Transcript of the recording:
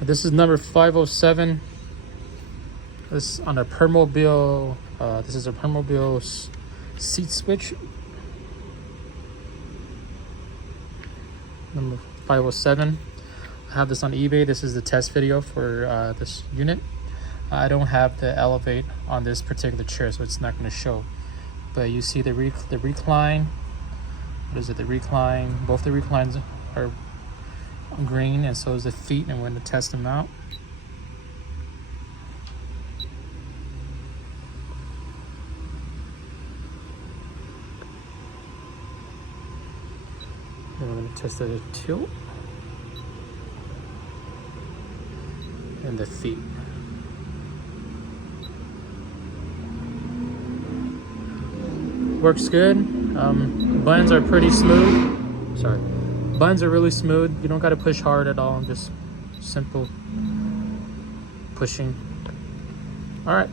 This is number 507. This on a Permobil. This is a Permobil seat switch. Number 507. I have this on eBay. This is the test video for this unit. I don't have the elevate on this particular chair, so it's not going to show. But you see the recline. What is it? The recline. Both the reclines are green, and so is the feet. And we're going to test them out. And we're going to test the tilt and the feet. Works good. Buttons are pretty smooth. Sorry. Buttons are really smooth. You don't got to push hard at all. Just simple pushing. All right.